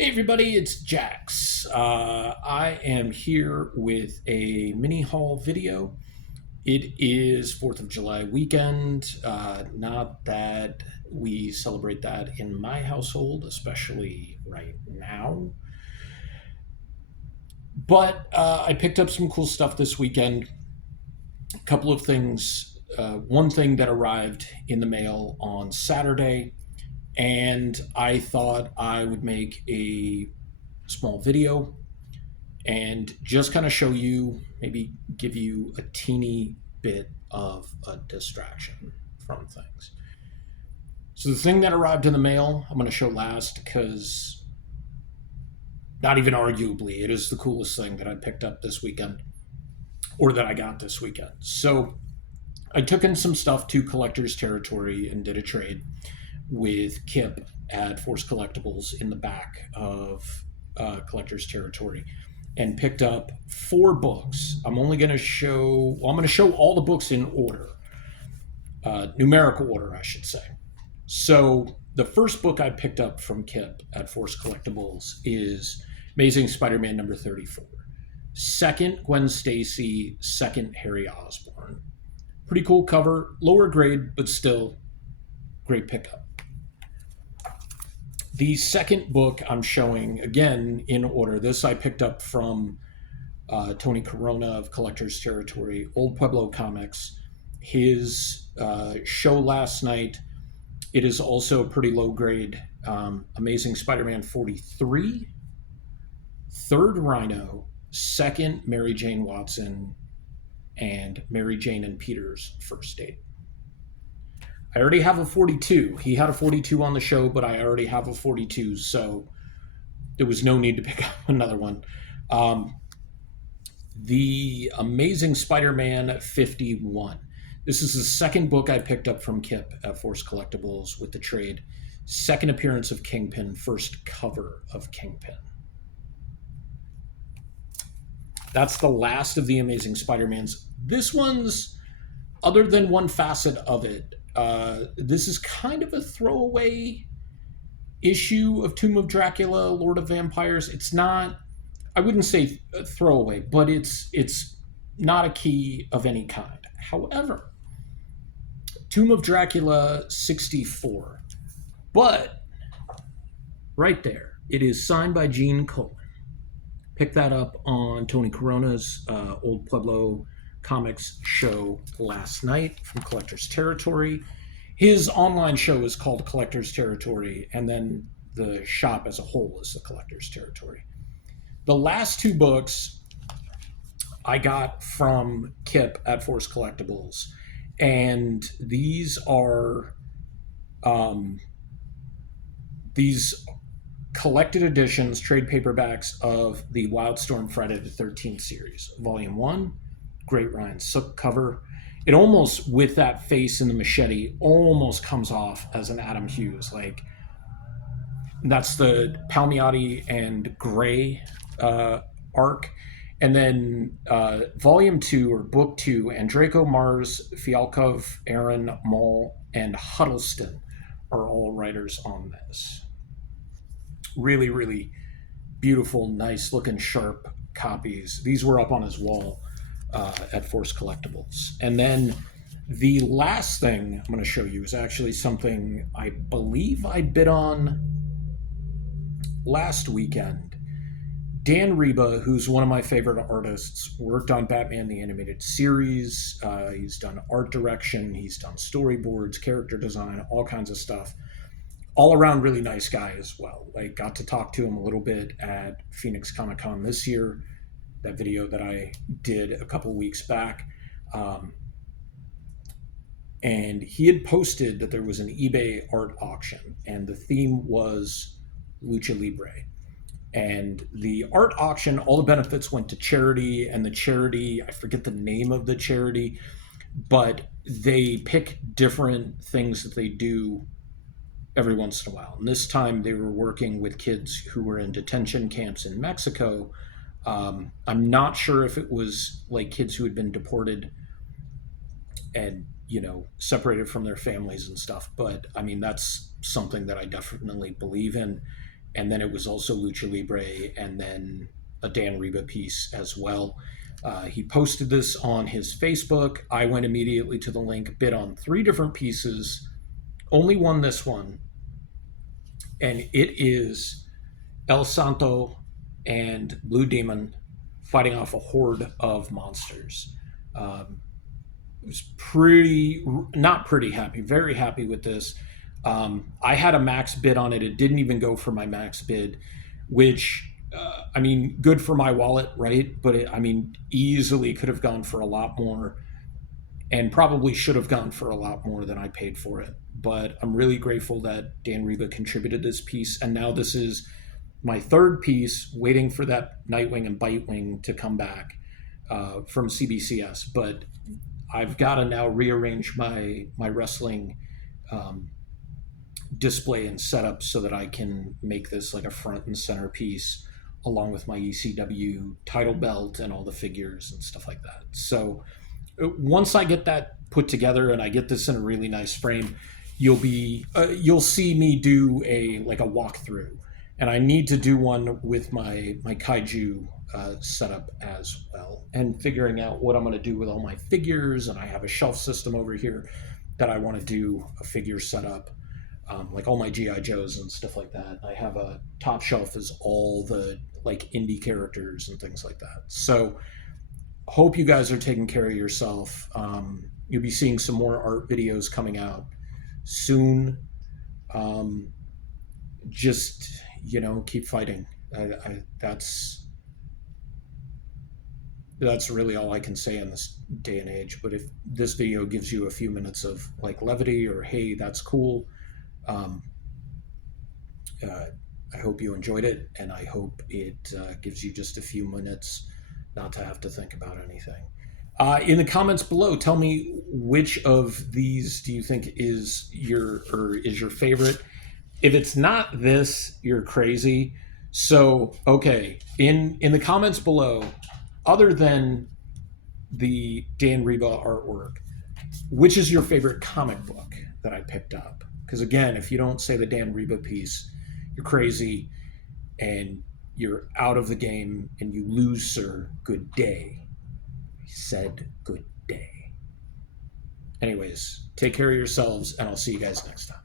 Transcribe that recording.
Hey everybody, it's Jax. I am here with a mini haul video. It is 4th of July weekend. Not that we celebrate that in my household, especially right now. But I picked up some cool stuff this weekend. A couple of things. One thing that arrived in the mail on Saturday, and I thought I would make a small video and just kind of show you, maybe give you a teeny bit of a distraction from things. So, the thing that arrived in the mail, I'm going to show last because, not even arguably, it is the coolest thing that I picked up this weekend or that I got this weekend. So, I took in some stuff to collector's territory and did a trade with Kip at Force Collectibles in the back of collector's territory, and picked up 4 books. I'm only going to show, well, I'm going to show all the books in order, numerical order, I should say. So the first book I picked up from Kip at Force Collectibles is Amazing Spider-Man number 34. Second, Gwen Stacy. Second, Harry Osborn. Pretty cool cover, lower grade, but still great pickup. The second book I'm showing, again in order, this I picked up from Tony Corona of Collector's Territory, Old Pueblo Comics. His show last night, it is also pretty low grade. Amazing Spider-Man 43, third Rhino, second Mary Jane Watson, and Mary Jane and Peter's first date. I already have a 42. He had a 42 on the show, but I already have a 42, so there was no need to pick up another one. The Amazing Spider-Man 51. This is the second book I picked up from Kip at Force Collectibles with the trade. Second appearance of Kingpin, first cover of Kingpin. That's the last of the Amazing Spider-Mans. This one's, other than one facet of it, this is kind of a throwaway issue of Tomb of Dracula, Lord of Vampires. It's not, I wouldn't say a throwaway, but it's not a key of any kind. However, Tomb of Dracula 64, but right there, it is signed by Gene Colan. Picked that up on Tony Corona's Old Pueblo Comics show last night from Collector's Territory. His online show is called Collector's Territory, and then the shop as a whole is the Collector's Territory. The last 2 books I got from Kip at Force Collectibles, and these are these collected editions, trade paperbacks of the Wildstorm Friday the 13th series, Volume 1. Great Ryan Sook cover. It almost, with that face in the machete, almost comes off as an Adam Hughes. Like, that's the Palmiotti and Gray arc. And then Volume 2, or Book 2, Andreyko, Mars, Fialkov, Aaron, Mall, and Huddleston are all writers on this. Really, really beautiful, nice looking, sharp copies. These were up on his wall at Force Collectibles. And then the last thing I'm going to show you is actually something I believe I bid on last weekend. Dan Reba, who's one of my favorite artists, worked on Batman the Animated Series. He's done art direction, he's done storyboards, character design, all kinds of stuff. All around really nice guy as well. Like, got to talk to him a little bit at Phoenix Comic Con this year, that video that I did a couple weeks back. And he had posted that there was an eBay art auction, and the theme was Lucha Libre. And the art auction, all the benefits went to charity, and the charity, I forget the name of the charity, but they pick different things that they do every once in a while. And this time they were working with kids who were in detention camps in Mexico. I'm not sure if it was like kids who had been deported and, separated from their families and stuff, but I mean, that's something that I definitely believe in. and then it was also Lucha Libre, and then a Dan Reba piece as well. He posted this on his Facebook. I went immediately to the link, bid on 3 different pieces, only won this one, and it is El Santo and Blue Demon fighting off a horde of monsters. Was pretty, not pretty happy, very happy with this. I had a max bid on it. It didn't even go for my max bid, which, I mean, good for my wallet, right? But I mean, easily could have gone for a lot more, and probably should have gone for a lot more than I paid for it. But I'm really grateful that Dan Reba contributed this piece. And now this is my 3rd piece, waiting for that Nightwing and Bitewing to come back from CBCS. But I've got to now rearrange my wrestling display and setup so that I can make this like a front and center piece, along with my ECW title belt and all the figures and stuff like that. So once I get that put together and I get this in a really nice frame, you'll see me do a walkthrough, and I need to do one with my kaiju setup as well, and figuring out what I'm going to do with all my figures. And I have a shelf system over here that I want to do a figure setup, like all my GI Joes and stuff like that. I have a top shelf is all the like indie characters and things like that. So hope you guys are taking care of yourself. You'll be seeing some more art videos coming out soon. Just, keep fighting. That's really all I can say in this day and age. But if this video gives you a few minutes of like levity, or hey, that's cool, I hope you enjoyed it, and I hope it gives you just a few minutes not to have to think about anything. In the comments below, tell me which of these do you think is your favorite. If it's not this, you're crazy. So, okay, in the comments below, other than the Dan Reba artwork, which is your favorite comic book that I picked up? Because again, if you don't say the Dan Reba piece, you're crazy and you're out of the game and you lose, sir. Good day. He said good day. Anyways, take care of yourselves, and I'll see you guys next time.